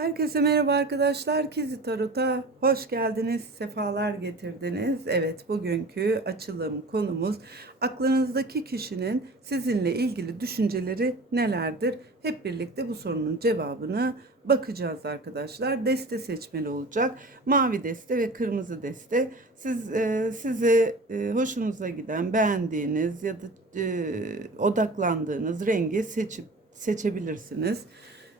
Herkese merhaba arkadaşlar. Kizi Tarot'a hoş geldiniz, sefalar getirdiniz. Evet, bugünkü açılım konumuz aklınızdaki kişinin sizinle ilgili düşünceleri nelerdir? Hep birlikte bu sorunun cevabını bakacağız arkadaşlar. Deste seçmeli olacak. Mavi deste ve kırmızı deste. Siz e, size e, hoşunuza giden, beğendiğiniz ya da e, odaklandığınız rengi seçip seçebilirsiniz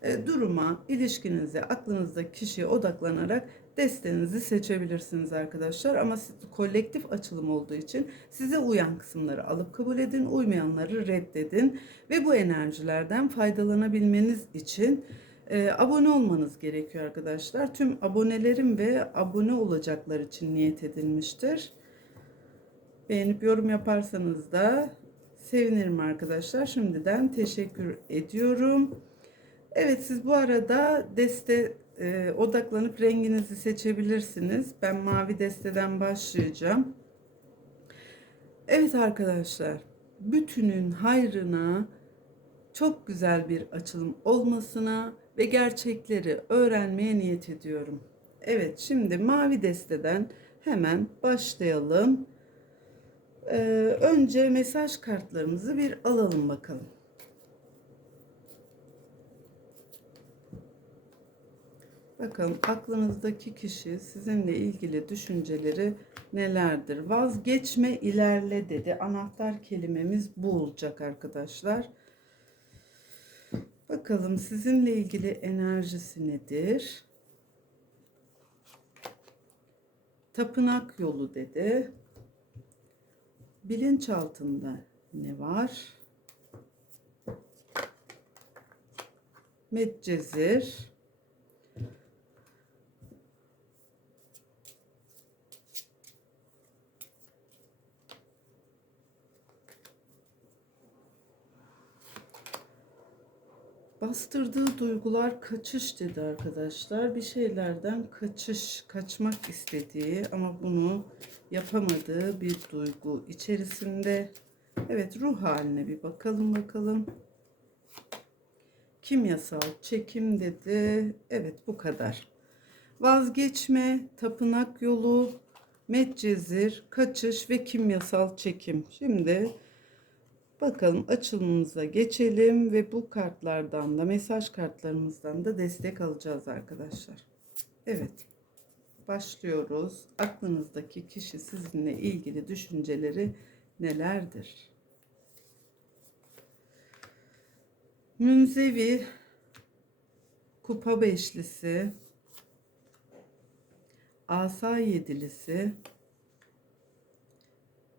e, duruma, ilişkinize, aklınızdaki kişiye odaklanarak destenizi seçebilirsiniz arkadaşlar. Ama siz, kolektif açılım olduğu için size uyan kısımları alıp kabul edin, uymayanları reddedin ve bu enerjilerden faydalanabilmeniz için e, abone olmanız gerekiyor arkadaşlar. Tüm abonelerim ve abone olacaklar için niyet edilmiştir. Beğenip yorum yaparsanız da sevinirim arkadaşlar. Şimdiden teşekkür ediyorum. Evet siz bu arada deste e, odaklanıp renginizi seçebilirsiniz. Ben mavi desteden başlayacağım. Evet arkadaşlar bütünün hayrına çok güzel bir açılım olmasına ve gerçekleri öğrenmeye niyet ediyorum. Evet şimdi mavi desteden hemen başlayalım. Ee, önce mesaj kartlarımızı bir alalım bakalım. Bakalım aklınızdaki kişi sizinle ilgili düşünceleri nelerdir? Vazgeçme, ilerle dedi. Anahtar kelimemiz bu olacak arkadaşlar. Bakalım sizinle ilgili enerjisi nedir? Tapınak yolu dedi. Bilinçaltında ne var? Medcezir. Bastırdığı duygular kaçış dedi arkadaşlar. Bir şeylerden kaçış, kaçmak istediği ama bunu yapamadığı bir duygu içerisinde. Evet ruh haline bir bakalım bakalım. Kimyasal çekim dedi. Evet bu kadar. Vazgeçme, tapınak yolu, medcezir, kaçış ve kimyasal çekim. Şimdi Bakalım açılımımıza geçelim ve bu kartlardan da mesaj kartlarımızdan da destek alacağız arkadaşlar. Evet. Başlıyoruz. Aklınızdaki kişi sizinle ilgili düşünceleri nelerdir? Münzevi kupa beşlisi asa yedilisi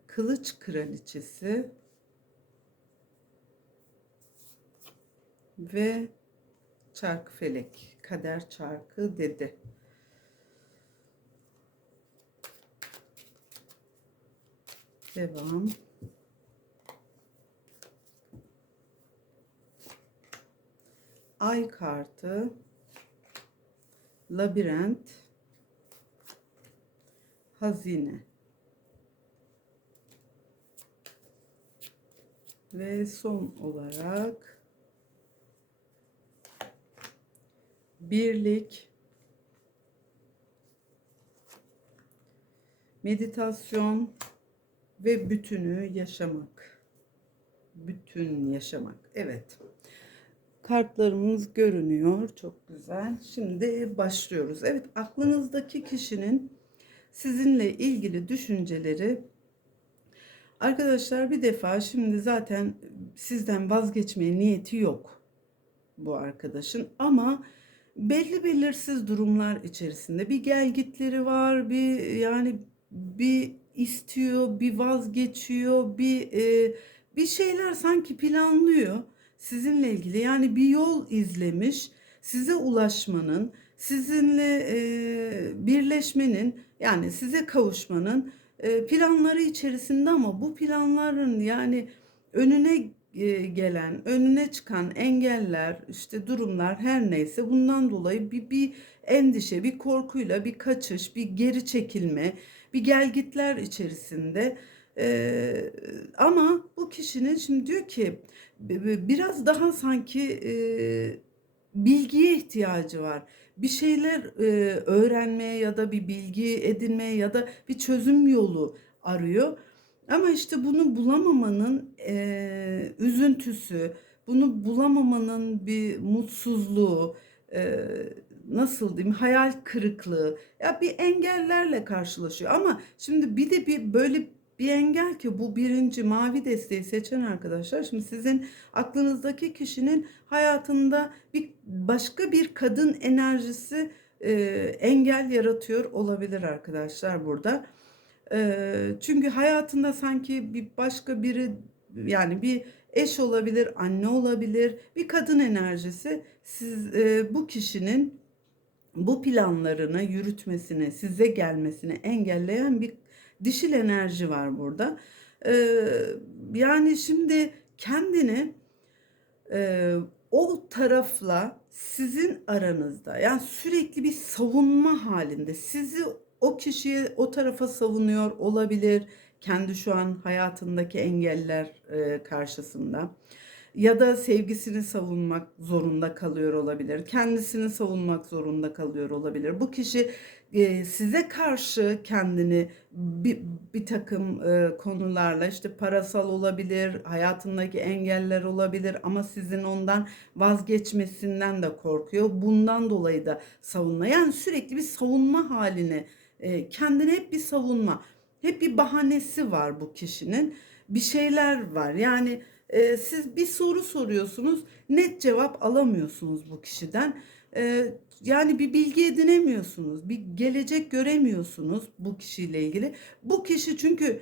kılıç kraliçesi ve çark felek kader çarkı dedi. Devam. Ay kartı, labirent, hazine. Ve son olarak birlik, meditasyon ve bütünü yaşamak. Bütün yaşamak. Evet. Kartlarımız görünüyor. Çok güzel. Şimdi başlıyoruz. Evet, aklınızdaki kişinin sizinle ilgili düşünceleri Arkadaşlar bir defa şimdi zaten sizden vazgeçmeye niyeti yok bu arkadaşın ama belli belirsiz durumlar içerisinde bir gelgitleri var, bir yani bir istiyor, bir vazgeçiyor, bir e, bir şeyler sanki planlıyor sizinle ilgili. Yani bir yol izlemiş, size ulaşmanın, sizinle e, birleşmenin, yani size kavuşmanın e, planları içerisinde ama bu planların yani önüne gelen, önüne çıkan engeller, işte durumlar her neyse bundan dolayı bir, bir endişe, bir korkuyla, bir kaçış, bir geri çekilme, bir gelgitler içerisinde. Ee, ama bu kişinin şimdi diyor ki biraz daha sanki e, bilgiye ihtiyacı var. Bir şeyler e, öğrenmeye ya da bir bilgi edinmeye ya da bir çözüm yolu arıyor. Ama işte bunu bulamamanın e, üzüntüsü, bunu bulamamanın bir mutsuzluğu, e, nasıl diyeyim hayal kırıklığı ya bir engellerle karşılaşıyor. Ama şimdi bir de bir böyle bir engel ki bu birinci mavi desteği seçen arkadaşlar. Şimdi sizin aklınızdaki kişinin hayatında bir başka bir kadın enerjisi e, engel yaratıyor olabilir arkadaşlar burada. E, çünkü hayatında sanki bir başka biri yani bir eş olabilir, anne olabilir, bir kadın enerjisi siz e, bu kişinin bu planlarını yürütmesini, size gelmesini engelleyen bir dişil enerji var burada. Ee, yani şimdi kendini e, o tarafla sizin aranızda yani sürekli bir savunma halinde sizi o kişiye o tarafa savunuyor olabilir kendi şu an hayatındaki engeller e, karşısında ya da sevgisini savunmak zorunda kalıyor olabilir. Kendisini savunmak zorunda kalıyor olabilir. Bu kişi e, size karşı kendini bir, bir takım e, konularla işte parasal olabilir, hayatındaki engeller olabilir ama sizin ondan vazgeçmesinden de korkuyor. Bundan dolayı da savunma. Yani sürekli bir savunma haline, kendine hep bir savunma, hep bir bahanesi var bu kişinin. Bir şeyler var. Yani e, siz bir soru soruyorsunuz, net cevap alamıyorsunuz bu kişiden. E, yani bir bilgi edinemiyorsunuz, bir gelecek göremiyorsunuz bu kişiyle ilgili. Bu kişi çünkü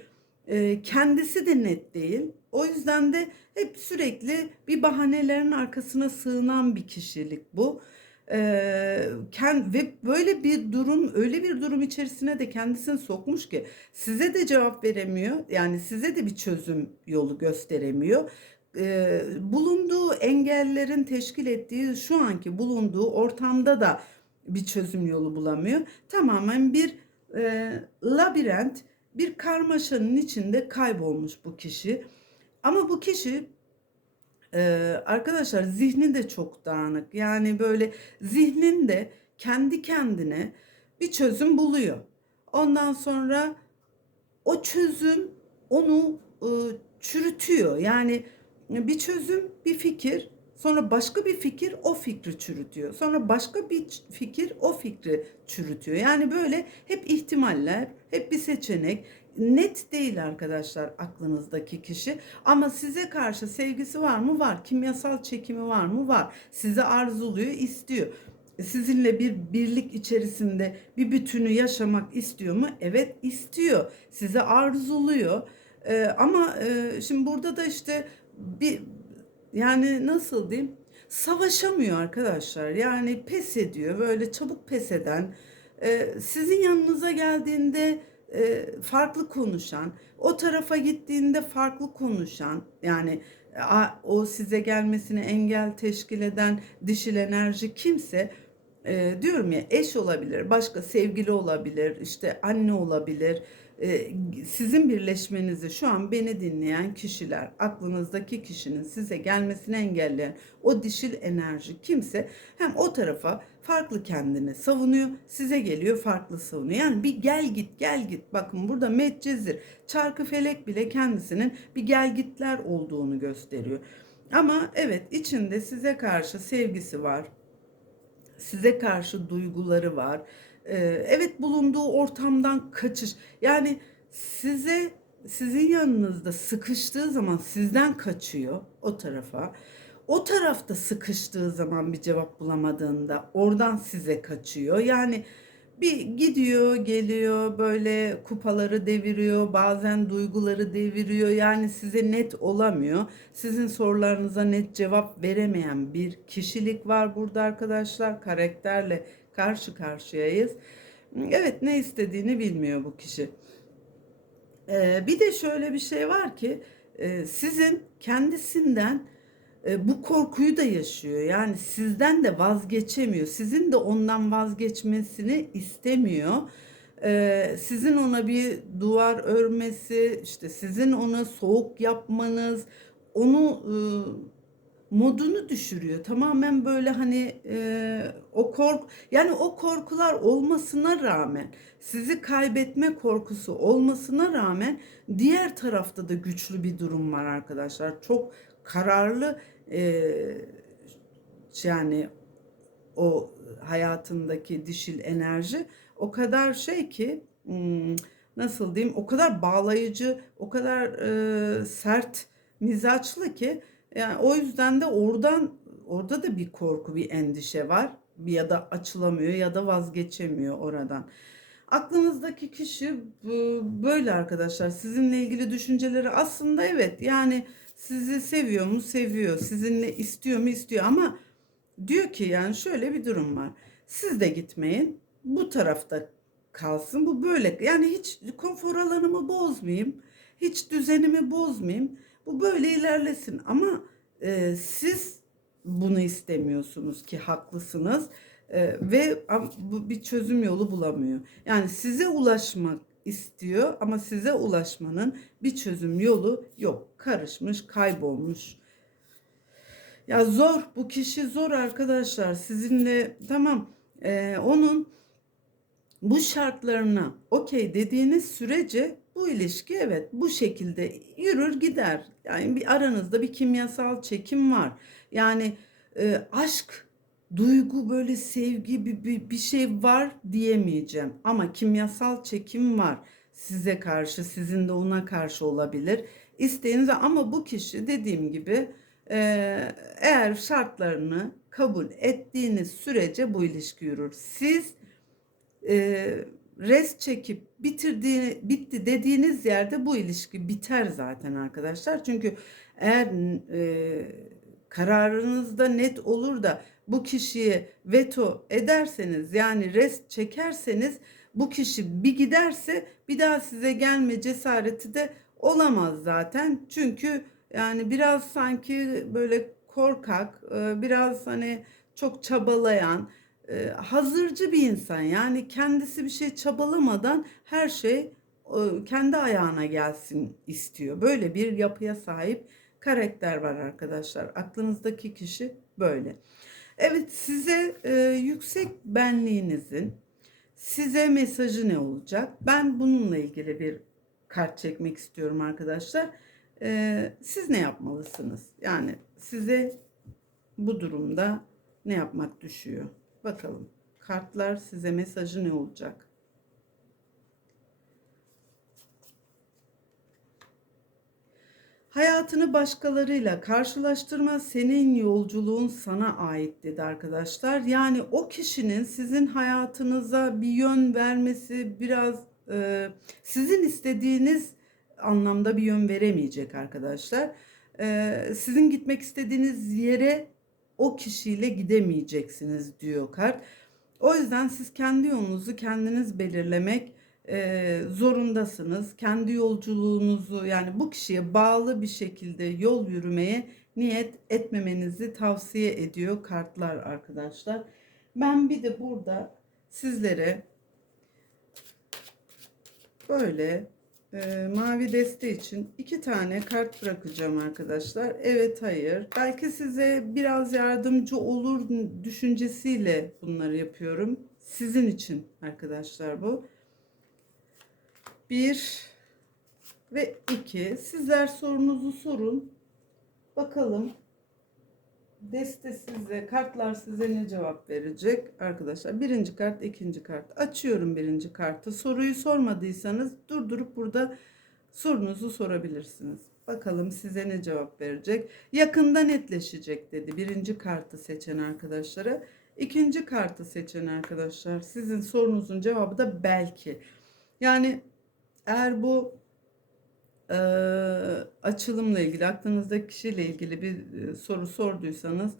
e, kendisi de net değil. O yüzden de hep sürekli bir bahanelerin arkasına sığınan bir kişilik bu. Ee, kend, ve böyle bir durum öyle bir durum içerisine de kendisini sokmuş ki size de cevap veremiyor yani size de bir çözüm yolu gösteremiyor e, bulunduğu engellerin teşkil ettiği şu anki bulunduğu ortamda da bir çözüm yolu bulamıyor. Tamamen bir e, labirent, bir karmaşanın içinde kaybolmuş bu kişi. Ama bu kişi arkadaşlar zihni de çok dağınık. Yani böyle zihninde kendi kendine bir çözüm buluyor. Ondan sonra o çözüm onu e, çürütüyor. Yani bir çözüm, bir fikir, sonra başka bir fikir o fikri çürütüyor. Sonra başka bir fikir o fikri çürütüyor. Yani böyle hep ihtimaller, hep bir seçenek. Net değil arkadaşlar aklınızdaki kişi ama size karşı sevgisi var mı? Var. Kimyasal çekimi var mı? Var. Sizi arzuluyor, istiyor sizinle bir birlik içerisinde bir bütünü yaşamak istiyor mu? Evet istiyor. Sizi arzuluyor. Ee, ama e, şimdi burada da işte bir yani nasıl diyeyim savaşamıyor arkadaşlar. Yani pes ediyor böyle çabuk pes eden e, sizin yanınıza geldiğinde e, farklı konuşan o tarafa gittiğinde farklı konuşan yani o size gelmesine engel teşkil eden dişil enerji kimse e, diyorum ya eş olabilir başka sevgili olabilir işte anne olabilir sizin birleşmenizi şu an beni dinleyen kişiler, aklınızdaki kişinin size gelmesini engelleyen o dişil enerji kimse hem o tarafa farklı kendini savunuyor, size geliyor farklı savunuyor. Yani bir gel git gel git. Bakın burada Medcezir, çarkı felek bile kendisinin bir gel gitler olduğunu gösteriyor. Ama evet içinde size karşı sevgisi var. Size karşı duyguları var ee, evet bulunduğu ortamdan kaçış. Yani size sizin yanınızda sıkıştığı zaman sizden kaçıyor o tarafa. O tarafta sıkıştığı zaman bir cevap bulamadığında oradan size kaçıyor. Yani bir gidiyor, geliyor, böyle kupaları deviriyor, bazen duyguları deviriyor. Yani size net olamıyor. Sizin sorularınıza net cevap veremeyen bir kişilik var burada arkadaşlar. Karakterle karşı karşıyayız. Evet ne istediğini bilmiyor bu kişi. Ee, bir de şöyle bir şey var ki e, sizin kendisinden bu korkuyu da yaşıyor. Yani sizden de vazgeçemiyor. Sizin de ondan vazgeçmesini istemiyor. Sizin ona bir duvar örmesi, işte sizin ona soğuk yapmanız, onu modunu düşürüyor. Tamamen böyle hani o kork yani o korkular olmasına rağmen sizi kaybetme korkusu olmasına rağmen diğer tarafta da güçlü bir durum var arkadaşlar. Çok kararlı e, yani o hayatındaki dişil enerji o kadar şey ki nasıl diyeyim o kadar bağlayıcı o kadar e, sert mizaçlı ki yani o yüzden de oradan orada da bir korku bir endişe var ya da açılamıyor ya da vazgeçemiyor oradan. Aklınızdaki kişi böyle arkadaşlar sizinle ilgili düşünceleri aslında evet yani sizi seviyor mu? Seviyor. Sizinle istiyor mu? İstiyor. Ama diyor ki yani şöyle bir durum var. Siz de gitmeyin. Bu tarafta kalsın. Bu böyle. Yani hiç konfor alanımı bozmayayım. Hiç düzenimi bozmayayım. Bu böyle ilerlesin. Ama e, siz bunu istemiyorsunuz ki haklısınız. E, ve bu bir çözüm yolu bulamıyor. Yani size ulaşmak istiyor ama size ulaşmanın bir çözüm yolu yok. Karışmış, kaybolmuş. Ya zor bu kişi zor arkadaşlar. Sizinle tamam e, onun bu şartlarına okey dediğiniz sürece bu ilişki evet bu şekilde yürür gider. Yani bir aranızda bir kimyasal çekim var. Yani e, aşk, duygu böyle sevgi bir, bir, bir şey var diyemeyeceğim. Ama kimyasal çekim var size karşı, sizin de ona karşı olabilir. İsteğinize ama bu kişi dediğim gibi e, eğer şartlarını kabul ettiğiniz sürece bu ilişki yürür. Siz e, rest çekip bitirdiği bitti dediğiniz yerde bu ilişki biter zaten arkadaşlar. Çünkü eğer e, kararınızda net olur da bu kişiye veto ederseniz yani rest çekerseniz bu kişi bir giderse bir daha size gelme cesareti de olamaz zaten. Çünkü yani biraz sanki böyle korkak, e, biraz hani çok çabalayan, e, hazırcı bir insan. Yani kendisi bir şey çabalamadan her şey e, kendi ayağına gelsin istiyor. Böyle bir yapıya sahip karakter var arkadaşlar. Aklınızdaki kişi böyle. Evet size e, yüksek benliğinizin size mesajı ne olacak? Ben bununla ilgili bir kart çekmek istiyorum arkadaşlar. E, siz ne yapmalısınız? Yani size bu durumda ne yapmak düşüyor? Bakalım kartlar size mesajı ne olacak? Hayatını başkalarıyla karşılaştırma senin yolculuğun sana ait dedi arkadaşlar. Yani o kişinin sizin hayatınıza bir yön vermesi biraz e, sizin istediğiniz anlamda bir yön veremeyecek arkadaşlar. E, sizin gitmek istediğiniz yere o kişiyle gidemeyeceksiniz diyor kart. O yüzden siz kendi yolunuzu kendiniz belirlemek e, zorundasınız. Kendi yolculuğunuzu yani bu kişiye bağlı bir şekilde yol yürümeye niyet etmemenizi tavsiye ediyor kartlar arkadaşlar. Ben bir de burada sizlere böyle e, mavi deste için iki tane kart bırakacağım arkadaşlar. Evet hayır. Belki size biraz yardımcı olur düşüncesiyle bunları yapıyorum. Sizin için arkadaşlar bu. Bir ve iki. Sizler sorunuzu sorun. Bakalım deste size, kartlar size ne cevap verecek arkadaşlar? Birinci kart, ikinci kart. Açıyorum birinci kartı. Soruyu sormadıysanız durdurup burada sorunuzu sorabilirsiniz. Bakalım size ne cevap verecek. Yakında netleşecek dedi. Birinci kartı seçen arkadaşlara. İkinci kartı seçen arkadaşlar. Sizin sorunuzun cevabı da belki. Yani eğer bu e, açılımla ilgili, aklınızdaki kişiyle ilgili bir e, soru sorduysanız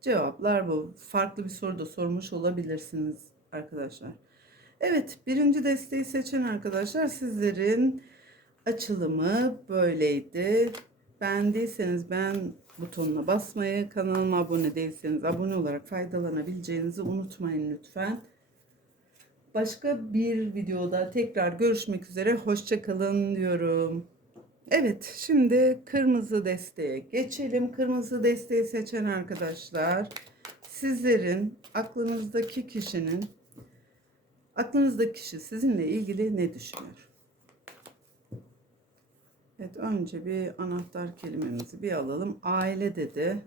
cevaplar bu. Farklı bir soru da sormuş olabilirsiniz arkadaşlar. Evet, birinci desteği seçen arkadaşlar sizlerin açılımı böyleydi. Beğendiyseniz ben butonuna basmayı, kanalıma abone değilseniz abone olarak faydalanabileceğinizi unutmayın lütfen. Başka bir videoda tekrar görüşmek üzere. Hoşçakalın diyorum. Evet, şimdi kırmızı desteğe geçelim. Kırmızı desteği seçen arkadaşlar, sizlerin aklınızdaki kişinin aklınızdaki kişi sizinle ilgili ne düşünüyor? Evet, önce bir anahtar kelimemizi bir alalım. Aile dedi.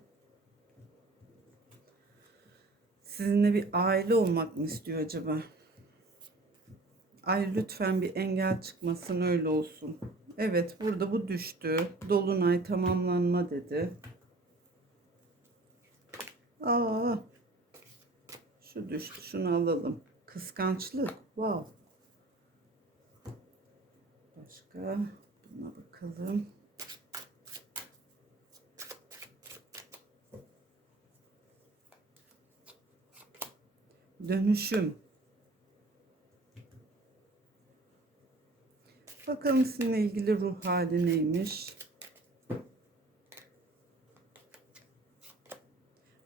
Sizinle bir aile olmak mı istiyor acaba? Ay lütfen bir engel çıkmasın öyle olsun. Evet burada bu düştü. Dolunay tamamlanma dedi. Aa, şu düştü şunu alalım. Kıskançlık. Wow. Başka buna bakalım. Dönüşüm. Bakalım sizinle ilgili ruh hali neymiş?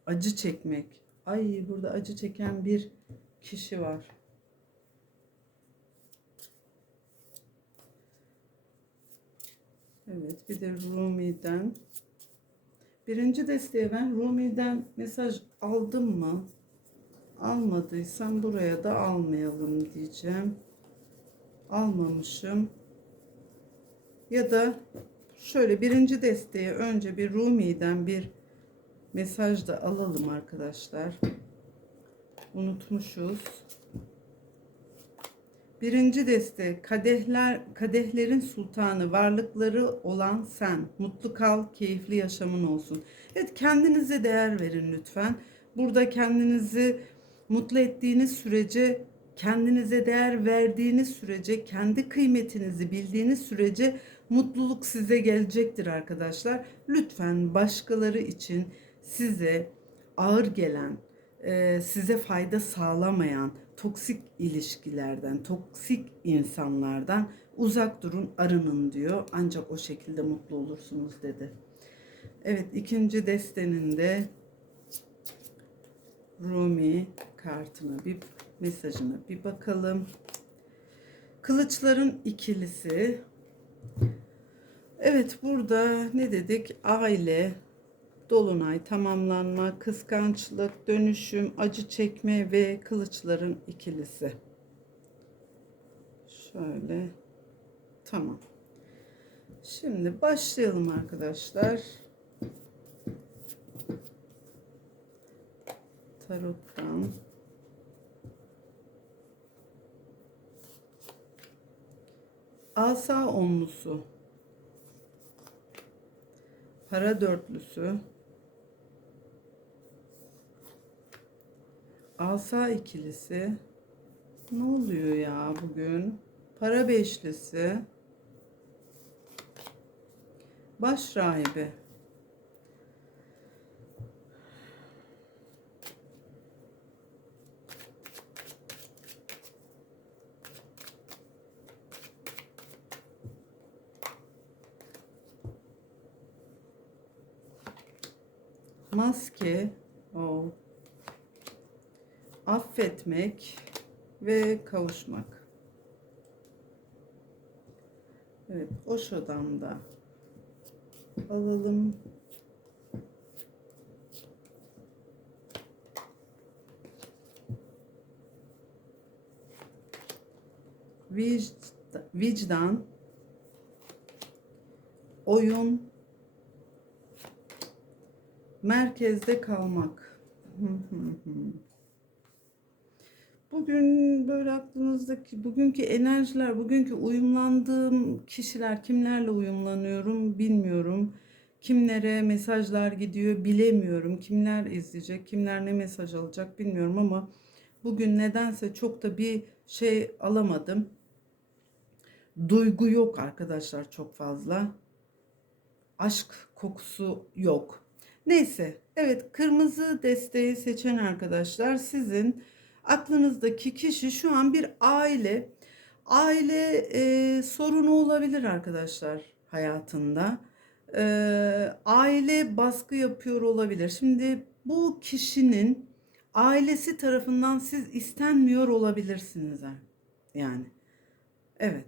Acı çekmek. Ay burada acı çeken bir kişi var. Evet bir de Rumi'den. Birinci desteğe ben Rumi'den mesaj aldım mı? Almadıysam buraya da almayalım diyeceğim. Almamışım. Ya da şöyle birinci desteğe önce bir Rumi'den bir mesaj da alalım arkadaşlar. Unutmuşuz. Birinci deste kadehler kadehlerin sultanı varlıkları olan sen mutlu kal keyifli yaşamın olsun. Evet kendinize değer verin lütfen. Burada kendinizi mutlu ettiğiniz sürece kendinize değer verdiğiniz sürece kendi kıymetinizi bildiğiniz sürece mutluluk size gelecektir arkadaşlar. Lütfen başkaları için size ağır gelen, e, size fayda sağlamayan toksik ilişkilerden, toksik insanlardan uzak durun, arının diyor. Ancak o şekilde mutlu olursunuz dedi. Evet ikinci destenin de Rumi kartına bir mesajına bir bakalım. Kılıçların ikilisi. Evet burada ne dedik? Aile, dolunay, tamamlanma, kıskançlık, dönüşüm, acı çekme ve kılıçların ikilisi. Şöyle. Tamam. Şimdi başlayalım arkadaşlar. Tarot'tan. Asa onlusu. Para dörtlüsü. Asa ikilisi. Ne oluyor ya bugün? Para beşlisi. Baş rahibi. Maske. O. Affetmek ve kavuşmak. Evet, Osho'dan da alalım. Vicdan, vicdan oyun, merkezde kalmak. Bugün böyle aklınızdaki bugünkü enerjiler, bugünkü uyumlandığım kişiler kimlerle uyumlanıyorum bilmiyorum. Kimlere mesajlar gidiyor bilemiyorum. Kimler izleyecek, kimler ne mesaj alacak bilmiyorum ama bugün nedense çok da bir şey alamadım. Duygu yok arkadaşlar çok fazla. Aşk kokusu yok. Neyse, evet kırmızı desteği seçen arkadaşlar sizin aklınızdaki kişi şu an bir aile. Aile e, sorunu olabilir arkadaşlar hayatında. E, aile baskı yapıyor olabilir. Şimdi bu kişinin ailesi tarafından siz istenmiyor olabilirsiniz yani. Evet.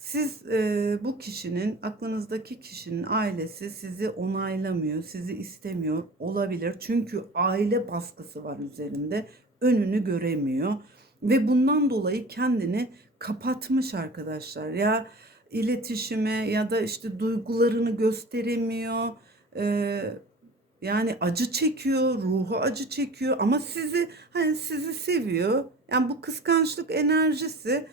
Siz e, bu kişinin, aklınızdaki kişinin ailesi sizi onaylamıyor, sizi istemiyor olabilir. Çünkü aile baskısı var üzerinde, önünü göremiyor ve bundan dolayı kendini kapatmış arkadaşlar. Ya iletişime ya da işte duygularını gösteremiyor. E, yani acı çekiyor, ruhu acı çekiyor ama sizi hani sizi seviyor. Yani bu kıskançlık enerjisi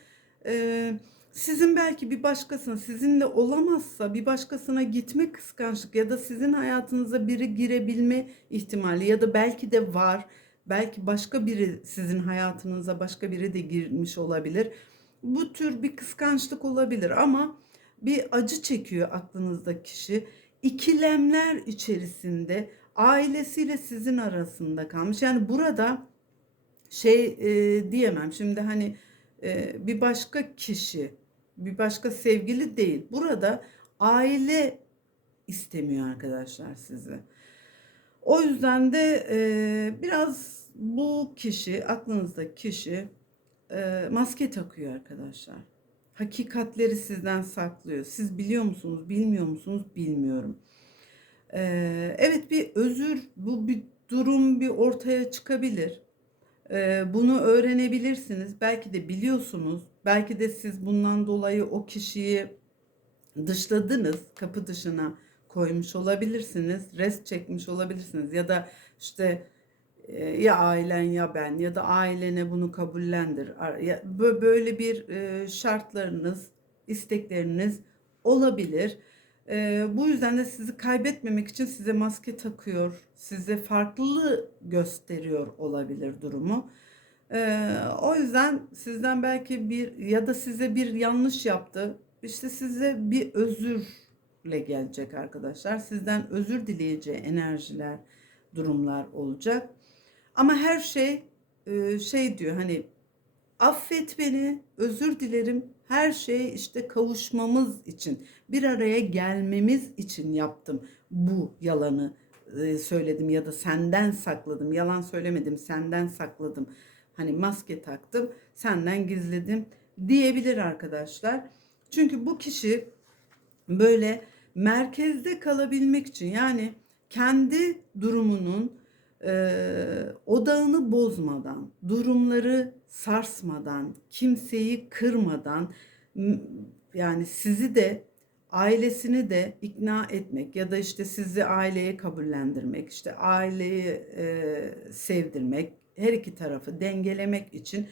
e, sizin belki bir başkasına sizinle olamazsa bir başkasına gitme kıskançlık ya da sizin hayatınıza biri girebilme ihtimali ya da belki de var. Belki başka biri sizin hayatınıza başka biri de girmiş olabilir. Bu tür bir kıskançlık olabilir ama bir acı çekiyor aklınızdaki kişi. İkilemler içerisinde ailesiyle sizin arasında kalmış. Yani burada şey e, diyemem. Şimdi hani e, bir başka kişi, bir başka sevgili değil. Burada aile istemiyor arkadaşlar sizi. O yüzden de e, biraz bu kişi, aklınızdaki kişi e, maske takıyor arkadaşlar. Hakikatleri sizden saklıyor. Siz biliyor musunuz, bilmiyor musunuz bilmiyorum. E, evet bir özür, bu bir durum bir ortaya çıkabilir. E, bunu öğrenebilirsiniz. Belki de biliyorsunuz. Belki de siz bundan dolayı o kişiyi dışladınız, kapı dışına koymuş olabilirsiniz, rest çekmiş olabilirsiniz ya da işte e, ya ailen ya ben ya da ailene bunu kabullendir. Böyle bir e, şartlarınız, istekleriniz olabilir. E, Bu yüzden de sizi kaybetmemek için size maske takıyor, size farklı gösteriyor olabilir durumu. E, O yüzden sizden belki bir ya da size bir yanlış yaptı. İşte size bir özürle gelecek arkadaşlar. Sizden özür dileyeceği enerjiler, durumlar olacak. Ama her şey e, şey diyor hani affet beni, özür dilerim. Her şey işte kavuşmamız için, bir araya gelmemiz için yaptım bu yalanı e, söyledim ya da senden sakladım. Yalan söylemedim, senden sakladım. Hani maske taktım, senden gizledim diyebilir arkadaşlar. Çünkü bu kişi böyle merkezde kalabilmek için yani kendi durumunun e, odağını bozmadan, durumları sarsmadan, kimseyi kırmadan yani sizi de ailesini de ikna etmek ya da işte sizi aileye kabullendirmek, işte aileyi e, sevdirmek, her iki tarafı dengelemek için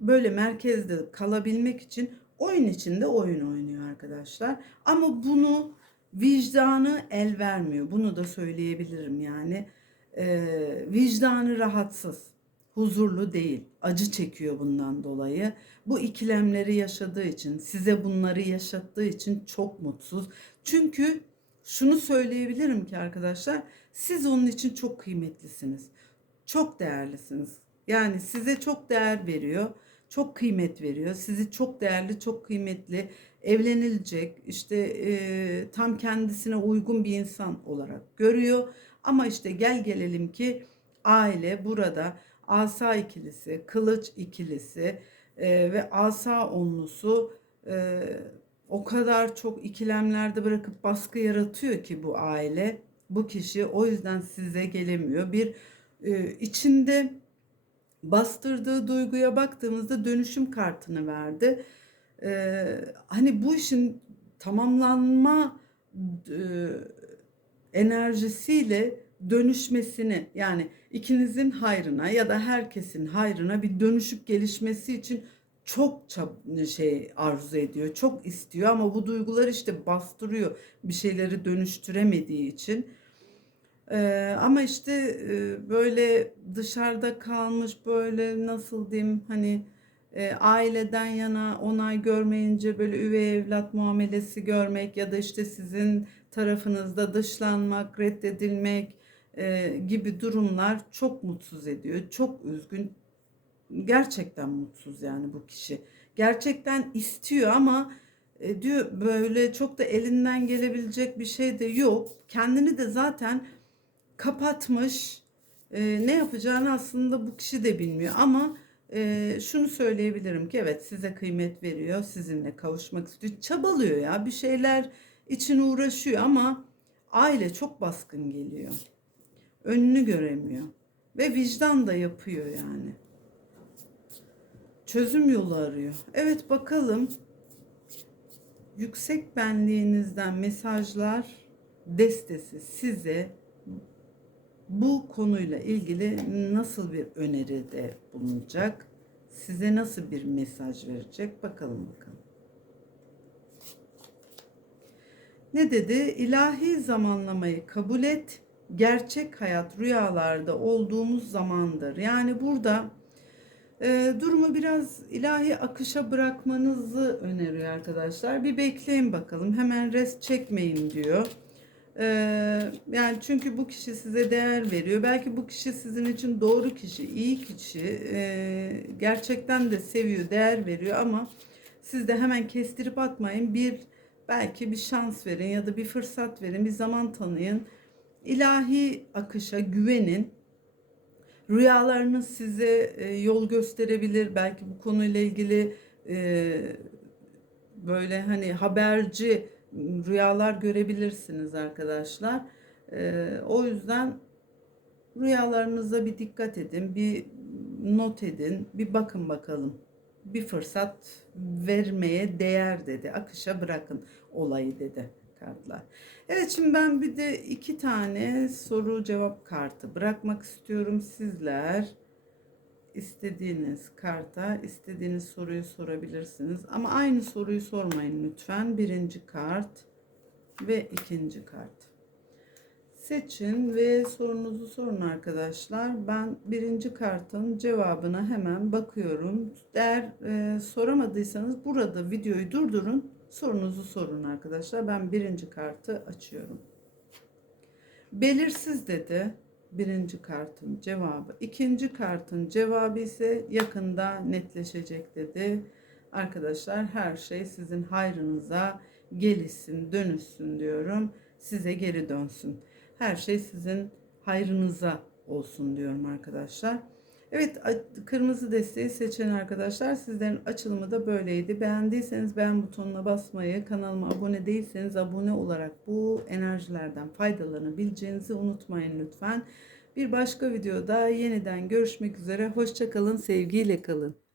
böyle merkezde kalabilmek için oyun içinde oyun oynuyor arkadaşlar. Ama bunu vicdanı el vermiyor. Bunu da söyleyebilirim yani. Ee, vicdanı rahatsız, huzurlu değil. Acı çekiyor bundan dolayı. Bu ikilemleri yaşadığı için, size bunları yaşattığı için çok mutsuz. Çünkü şunu söyleyebilirim ki arkadaşlar, siz onun için çok kıymetlisiniz. Çok değerlisiniz. Yani size çok değer veriyor çok kıymet veriyor. Sizi çok değerli, çok kıymetli, evlenilecek, işte e, tam kendisine uygun bir insan olarak görüyor. Ama işte gel gelelim ki aile burada asa ikilisi, kılıç ikilisi e, ve asa onlusu e, o kadar çok ikilemlerde bırakıp baskı yaratıyor ki bu aile, bu kişi o yüzden size gelemiyor. Bir e, içinde bastırdığı duyguya baktığımızda dönüşüm kartını verdi. Ee, hani bu işin tamamlanma e, enerjisiyle dönüşmesini yani ikinizin hayrına ya da herkesin hayrına bir dönüşüp gelişmesi için çok şey arzu ediyor, çok istiyor ama bu duygular işte bastırıyor bir şeyleri dönüştüremediği için. Ee, ama işte e, böyle dışarıda kalmış böyle nasıl diyeyim hani e, aileden yana onay görmeyince böyle üvey evlat muamelesi görmek ya da işte sizin tarafınızda dışlanmak, reddedilmek e, gibi durumlar çok mutsuz ediyor. Çok üzgün. Gerçekten mutsuz yani bu kişi. Gerçekten istiyor ama e, diyor böyle çok da elinden gelebilecek bir şey de yok. Kendini de zaten kapatmış. E, ne yapacağını aslında bu kişi de bilmiyor ama Ee, şunu söyleyebilirim ki evet size kıymet veriyor, sizinle kavuşmak istiyor, çabalıyor ya bir şeyler için uğraşıyor ama aile çok baskın geliyor. Önünü göremiyor ve vicdan da yapıyor yani. Çözüm yolu arıyor. Evet bakalım yüksek benliğinizden mesajlar destesi size bu konuyla ilgili nasıl bir öneride bulunacak? Size nasıl bir mesaj verecek? Bakalım bakalım. Ne dedi? İlahi zamanlamayı kabul et. Gerçek hayat rüyalarda olduğumuz zamandır. Yani burada e, durumu biraz ilahi akışa bırakmanızı öneriyor arkadaşlar. Bir bekleyin bakalım. Hemen rest çekmeyin diyor. Ee, yani çünkü bu kişi size değer veriyor. Belki bu kişi sizin için doğru kişi, iyi kişi. Ee, gerçekten de seviyor, değer veriyor ama siz de hemen kestirip atmayın. Bir belki bir şans verin ya da bir fırsat verin, bir zaman tanıyın. İlahi akışa güvenin. Rüyalarınız size e, yol gösterebilir. Belki bu konuyla ilgili e, böyle hani haberci rüyalar görebilirsiniz arkadaşlar. Ee, o yüzden rüyalarınıza bir dikkat edin, bir not edin, bir bakın bakalım. Bir fırsat vermeye değer dedi. Akışa bırakın olayı dedi kartlar. Evet şimdi ben bir de iki tane soru cevap kartı bırakmak istiyorum sizler istediğiniz karta istediğiniz soruyu sorabilirsiniz. Ama aynı soruyu sormayın lütfen. Birinci kart ve ikinci kart. Seçin ve sorunuzu sorun arkadaşlar. Ben birinci kartın cevabına hemen bakıyorum. Eğer e, soramadıysanız burada videoyu durdurun. Sorunuzu sorun arkadaşlar. Ben birinci kartı açıyorum. Belirsiz dedi birinci kartın cevabı. İkinci kartın cevabı ise yakında netleşecek dedi. Arkadaşlar her şey sizin hayrınıza gelişsin, dönüşsün diyorum. Size geri dönsün. Her şey sizin hayrınıza olsun diyorum arkadaşlar. Evet kırmızı desteği seçen arkadaşlar sizlerin açılımı da böyleydi. Beğendiyseniz beğen butonuna basmayı, kanalıma abone değilseniz abone olarak bu enerjilerden faydalanabileceğinizi unutmayın lütfen. Bir başka videoda yeniden görüşmek üzere. Hoşçakalın, sevgiyle kalın.